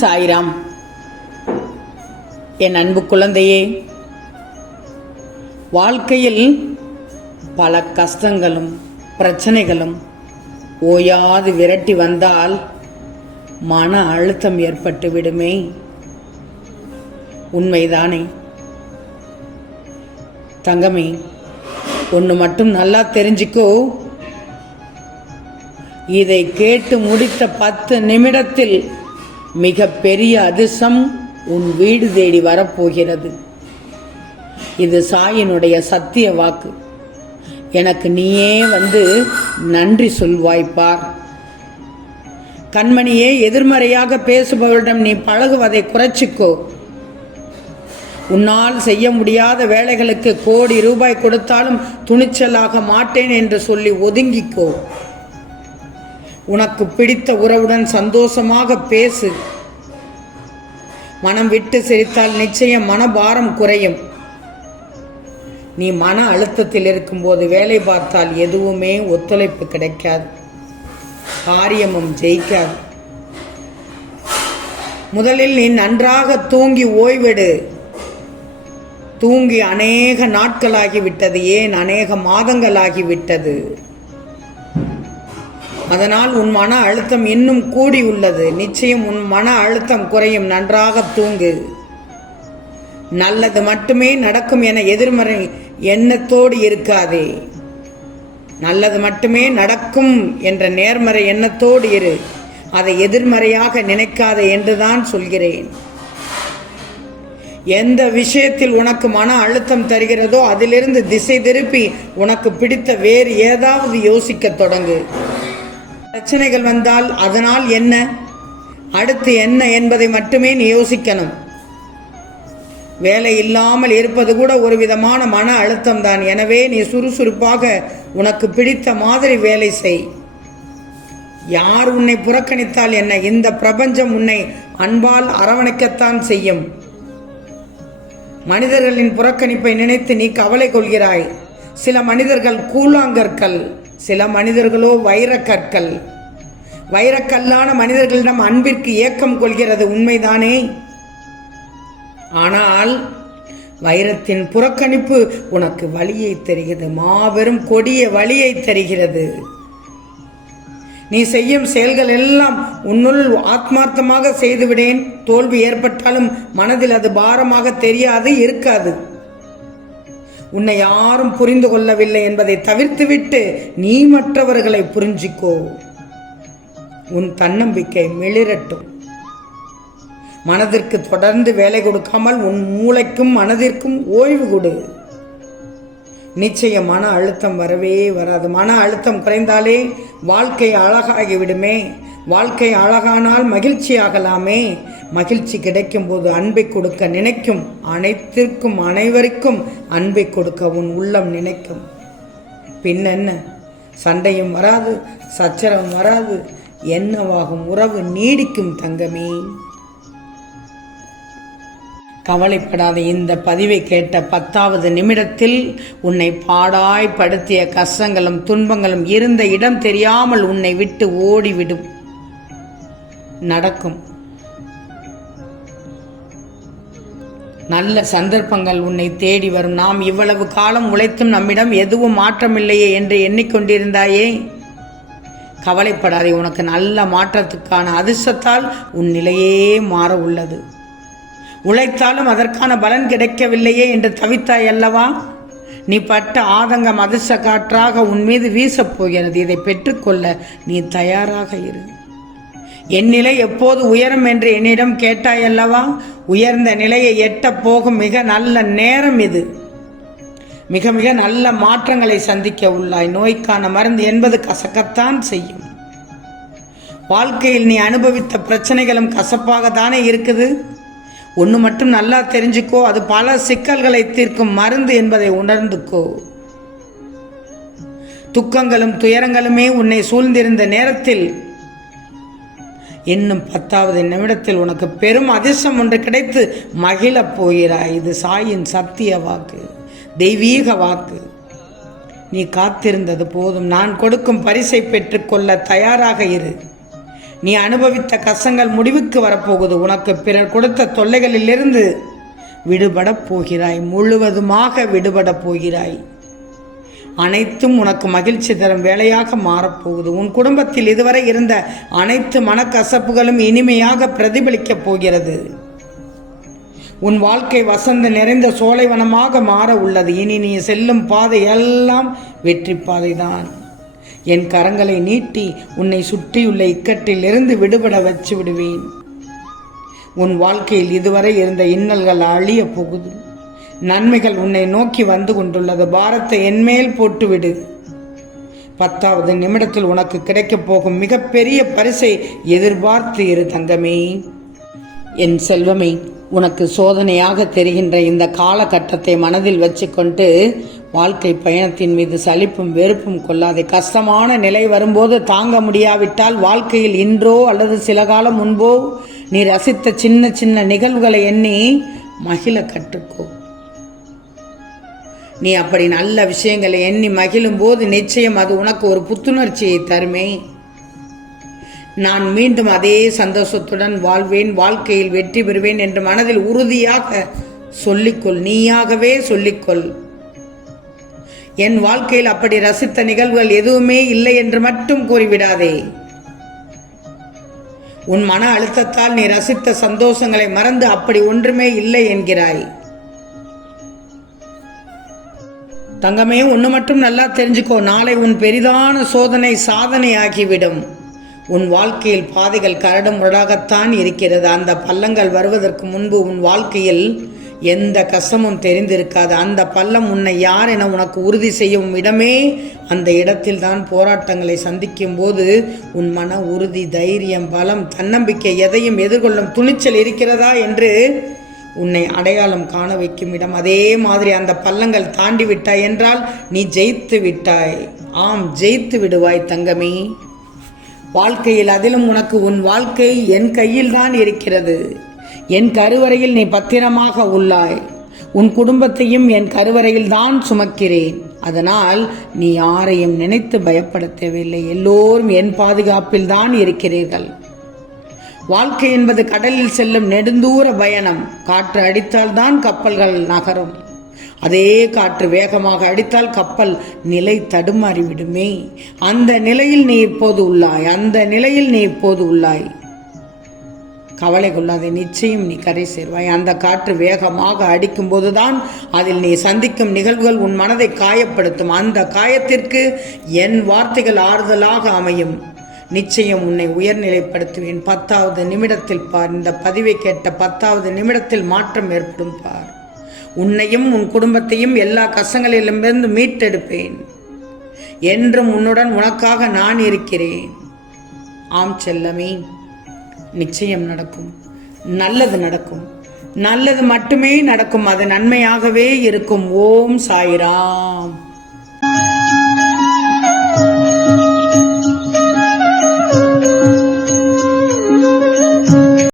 சாய்ராம். என் அன்பு குழந்தையே, வாழ்க்கையில் பல கஷ்டங்களும் பிரச்சனைகளும் ஓயாது விரட்டி வந்தால் மன அழுத்தம் ஏற்பட்டு விடுமே. உண்மைதானே தங்கமே? ஒன்று மட்டும் நல்லா தெரிஞ்சுக்கோ, இதை கேட்டு முடித்த 10 நிமிடத்தில் மிக பெரிய அதிர்ஷ்டம் உன் வீடு தேடி வரப்போகிறது. இது சாயினுடைய சத்திய வாக்கு. எனக்கு நீயே வந்து நன்றி சொல்வாய்ப்பார். கண்மணியே, எதிர்மறையாக பேசுபவரிடம் நீ பழகுவதை குறைச்சிக்கோ. உன்னால் செய்ய முடியாத வேலைகளுக்கு கோடி ரூபாய் கொடுத்தாலும் துணிச்சலாக மாட்டேன் என்று சொல்லி ஒதுங்கிக்கோ. உனக்கு பிடித்த உறவுடன் சந்தோஷமாக பேசு. மனம் விட்டு சிரித்தால் நிச்சயம் மனபாரம் குறையும். நீ மன அழுத்தத்தில் இருக்கும்போது வேலை பார்த்தால் எதுவுமே ஒத்துழைப்பு கிடைக்காது, காரியமும் ஜெயிக்காது. முதலில் நீ நன்றாக தூங்கி ஓய்வெடு. தூங்கி அநேக நாட்களாகிவிட்டது, ஏன் அநேக மாதங்களாகிவிட்டது. அதனால் உன் மன அழுத்தம் இன்னும் கூடி உள்ளது. நிச்சயம் உன் மன அழுத்தம் குறையும். நன்றாக தூங்கு. நல்லது மட்டுமே நடக்கும் என எதிர்மறை எண்ணத்தோடு இருக்காதே. நல்லது மட்டுமே நடக்கும் என்ற நேர்மறை எண்ணத்தோடு இரு. அதை எதிர்மறையாக நினைக்காதே என்றுதான் சொல்கிறேன். எந்த விஷயத்தில் உனக்கு மன அழுத்தம் தருகிறதோ அதிலிருந்து திசை திருப்பி உனக்கு பிடித்த வேறு ஏதாவது யோசிக்க தொடங்கு. பிரச்சனைகள் வந்தால் அதனால் என்ன, அடுத்து என்ன என்பதை மட்டுமே நீ யோசிக்கணும். வேலை இல்லாமல் இருப்பது கூட ஒரு விதமான மன அழுத்தம் தான். எனவே நீ சுறுசுறுப்பாக உனக்கு பிடித்த மாதிரி வேலை செய். யார் உன்னை புறக்கணித்தால் என்ன, இந்த பிரபஞ்சம் உன்னை அன்பால் அரவணைக்கத்தான் செய்யும். மனிதர்களின் புறக்கணிப்பை நினைத்து நீ கவலை கொள்கிறாய். சில மனிதர்கள் கூழாங்கற்கள், சில மனிதர்களோ வைரக்கற்கள். வைரக்கல்லான மனிதர்களிடம் அன்பிற்கு ஏக்கம் கொள்கிறது, உண்மைதானே? ஆனால் வைரத்தின் புறக்கணிப்பு உனக்கு வலியை தருகிறது, மாபெரும் கொடிய வலியை தருகிறது. நீ செய்யும் செயல்கள் எல்லாம் உன்னுள் ஆத்மார்த்தமாக செய்துவிடேன். தோல்வி ஏற்பட்டாலும் மனதில் அது பாரமாக தெரியாது, இருக்காது. உன்னை யாரும் புரிந்து கொள்ளவில்லை என்பதை தவிர்த்துவிட்டு நீ மற்றவர்களை புரிஞ்சிக்கோ. உன் தன்னம்பிக்கை மிளிரட்டும். மனதிற்கு தொடர்ந்து வேலை கொடுக்காமல் உன் மூளைக்கும் மனதிற்கும் ஓய்வு கொடு. நிச்சயம் மன அழுத்தம் வரவே வராது. மன அழுத்தம் குறைந்தாலே வாழ்க்கை அழகாகிவிடுமே. வாழ்க்கை அழகானால் மகிழ்ச்சி ஆகலாமே. மகிழ்ச்சி கிடைக்கும் போது அன்பை கொடுக்க நினைக்கும். அனைத்திற்கும் அனைவருக்கும் அன்பை கொடுக்க உன் உள்ளம் நினைக்கும். பின்னென்ன, சண்டையும் வராது, சச்சரவும் வராது. என்னவாகும், உறவு நீடிக்கும் தங்கமே. கவலைப்படாத. இந்த பதிவை கேட்ட 10வது நிமிடத்தில் உன்னை பாடாய்படுத்திய கஷ்டங்களும் துன்பங்களும் இருந்த இடம் தெரியாமல் உன்னை விட்டு ஓடிவிடும். நடக்கும். நல்ல சந்தர்ப்பங்கள் உன்னை தேடி வரும். நாம் இவ்வளவு காலம் உழைத்தும் நம்மிடம் எதுவும் மாற்றமில்லையே என்று எண்ணிக்கொண்டிருந்தாயே, கவலைப்படாதே. உனக்கு நல்ல மாற்றத்துக்கான அதிர்ஷ்டத்தால் உன் நிலையே மாற உள்ளது. உழைத்தாலும் அதற்கான பலன் கிடைக்கவில்லையே என்று தவித்தாய் அல்லவா? நீ பட்ட ஆதங்கம் அதிர்ஷ்ட காற்றாக உன் மீது வீசப் போகிறது. இதை பெற்றுக்கொள்ள நீ தயாராக இரு. என் நிலை எப்போது உயரும் என்று என்னிடம் கேட்டாய் அல்லவா? உயர்ந்த நிலையை எட்டப் போகும் மிக நல்ல நேரம் இது. மிக மிக நல்ல மாற்றங்களை சந்திக்க உள்ளாய். நோய்க்கான மருந்து என்பது கசக்கத்தான் செய்யும். வாழ்க்கையில் நீ அனுபவித்த பிரச்சனைகளும் கசப்பாகத்தானே இருக்குது. ஒன்று மட்டும் நல்லா தெரிஞ்சுக்கோ, அது பல சிக்கல்களை தீர்க்கும் மருந்து என்பதை உணர்ந்துக்கோ. துக்கங்களும் துயரங்களுமே உன்னை சூழ்ந்திருந்த நேரத்தில் இன்னும் 10வது நிமிடத்தில் உனக்கு பெரும் அதிர்ஷ்டம் ஒன்று கிடைத்து மகிழப் போகிறாய். இது சாயின் சத்திய வாக்கு, தெய்வீக வாக்கு. நீ காத்திருந்தது போதும். நான் கொடுக்கும் பரிசை பெற்றுக்கொள்ள தயாராக இரு. நீ அனுபவித்த கஷ்டங்கள் முடிவுக்கு வரப்போகுது. உனக்கு பிறர் கொடுத்த தொல்லைகளிலிருந்து விடுபடப் போகிறாய். முழுவதுமாக விடுபடப் போகிறாய். அனைத்தும் உனக்கு மகிழ்ச்சி தரும் வேலையாக மாறப்போகுது. உன் குடும்பத்தில் இதுவரை இருந்த அனைத்து மனக்கசப்புகளும் இனிமையாக பிரதிபலிக்கப் போகிறது. உன் வாழ்க்கை வசந்த நிறைந்த சோலைவனமாக மாற உள்ளது. இனி நீ செல்லும் பாதை எல்லாம் வெற்றி பாதைதான். என் கரங்களை நீட்டி உன்னை சுற்றியுள்ள இக்கட்டில் இருந்து விடுபட வச்சு விடுவேன். உன் வாழ்க்கையில் இதுவரை இருந்த இன்னல்கள் அழிய போகுது. நன்மைகள் உன்னை நோக்கி வந்து கொண்டுள்ளது. பாரத்தை என்மேல் போட்டுவிடு. 10வது நிமிடத்தில் உனக்கு கிடைக்கப் போகும் மிகப்பெரிய பரிசை எதிர்பார்த்து இரு தங்கமே. என் செல்வமே, உனக்கு சோதனையாக தெரிகின்ற இந்த காலகட்டத்தை மனதில் வச்சுக்கொண்டு வாழ்க்கை பயணத்தின் மீது சலிப்பும் வெறுப்பும் கொள்ளாதே. கஷ்டமான நிலை வரும்போது தாங்க முடியாவிட்டால் வாழ்க்கையில் இன்றோ அல்லது சில காலம் முன்போ நீ ரசித்த சின்ன சின்ன நிகழ்வுகளை எண்ணி மகிழ கற்றுக்கோ. நீ அப்படி நல்ல விஷயங்களை எண்ணி மகிழும் போது நிச்சயம் அது உனக்கு ஒரு புத்துணர்ச்சியை தருமே. நான் மீண்டும் அதே சந்தோஷத்துடன் வாழ்வேன், வாழ்க்கையில் வெற்றி பெறுவேன் என்று மனதில் உறுதியாக சொல்லிக்கொள். நீயாகவே சொல்லிக்கொள். என் வாழ்க்கையில் அப்படி ரசித்த நிகழ்வுகள் எதுவுமே இல்லை என்று மட்டும் கூறிவிடாதே. உன் மன அழுத்தத்தால் நீ ரசித்த சந்தோஷங்களை மறந்து அப்படி ஒன்றுமே இல்லை என்கிறாய். தங்கமே, ஒன்று மட்டும் நல்லா தெரிஞ்சுக்கோ. நாளை உன் பெரிதான சோதனை சாதனை ஆகிவிடும். உன் வாழ்க்கையில் பாதைகள் கரடு முரடாகத்தான் இருக்கிறது. அந்த பள்ளங்கள் வருவதற்கு முன்பு உன் வாழ்க்கையில் எந்த கஷ்டமும் தெரிந்திருக்காது. அந்த பள்ளம் உன்னை யார் என உனக்கு உறுதி செய்யும் இடமே அந்த இடத்தில் தான். போராட்டங்களை சந்திக்கும் போது உன் மன உறுதி, தைரியம், பலம், தன்னம்பிக்கை, எதையும் எதிர்கொள்ளும் துணிச்சல் இருக்கிறதா என்று உன்னை அடையாளம் காண வைக்கும் இடம். அதே மாதிரி அந்த பள்ளங்கள் தாண்டி விட்டாய் என்றால் நீ ஜெயித்து விட்டாய். ஆம், ஜெயித்து விடுவாய் தங்கமே. வாழ்க்கையில் அதிலும் உனக்கு உன் வாழ்க்கை என் கையில் தான் இருக்கிறது. என் கருவறையில் நீ பத்திரமாக உள்ளாய். உன் குடும்பத்தையும் என் கருவறையில் தான் சுமக்கிறேன். அதனால் நீ யாரையும் நினைத்து பயப்பட தேவையில்லை. எல்லோரும் என் பாதுகாப்பில் தான் இருக்கிறீர்கள். வாழ்க்கை என்பது கடலில் செல்லும் நெடுந்தூர பயணம். காற்று அடித்தால் தான் கப்பல்கள் நகரும். அதே காற்று வேகமாக அடித்தால் கப்பல் நிலை தடுமாறிவிடுமே. அந்த நிலையில் நீ இப்போது உள்ளாய். கவலை கொள்ளாதே, நிச்சயம் நீ கரை சேர்வாய். அந்த காற்று வேகமாக அடிக்கும் போதுதான் அதில் நீ சந்திக்கும் நிகழ்வுகள் உன் மனதை காயப்படுத்தும். அந்த காயத்திற்கு என் வார்த்தைகள் ஆறுதலாக அமையும். நிச்சயம் உன்னை உயர்நிலைப்படுத்துவேன். 10வது நிமிடத்தில் பார். இந்த பதிவை கேட்ட 10வது நிமிடத்தில் மாற்றம் ஏற்படும் பார். உன்னையும் உன் குடும்பத்தையும் எல்லா கஷ்டங்களிலிருந்து மீட்டெடுப்பேன். என்றும் உன்னுடன் உனக்காக நான் இருக்கிறேன். ஆம் செல்லமே, நிச்சயம் நடக்கும். நல்லது நடக்கும். நல்லது மட்டுமே நடக்கும். அது நன்மையாகவே இருக்கும். ஓம் சாய்ராம்.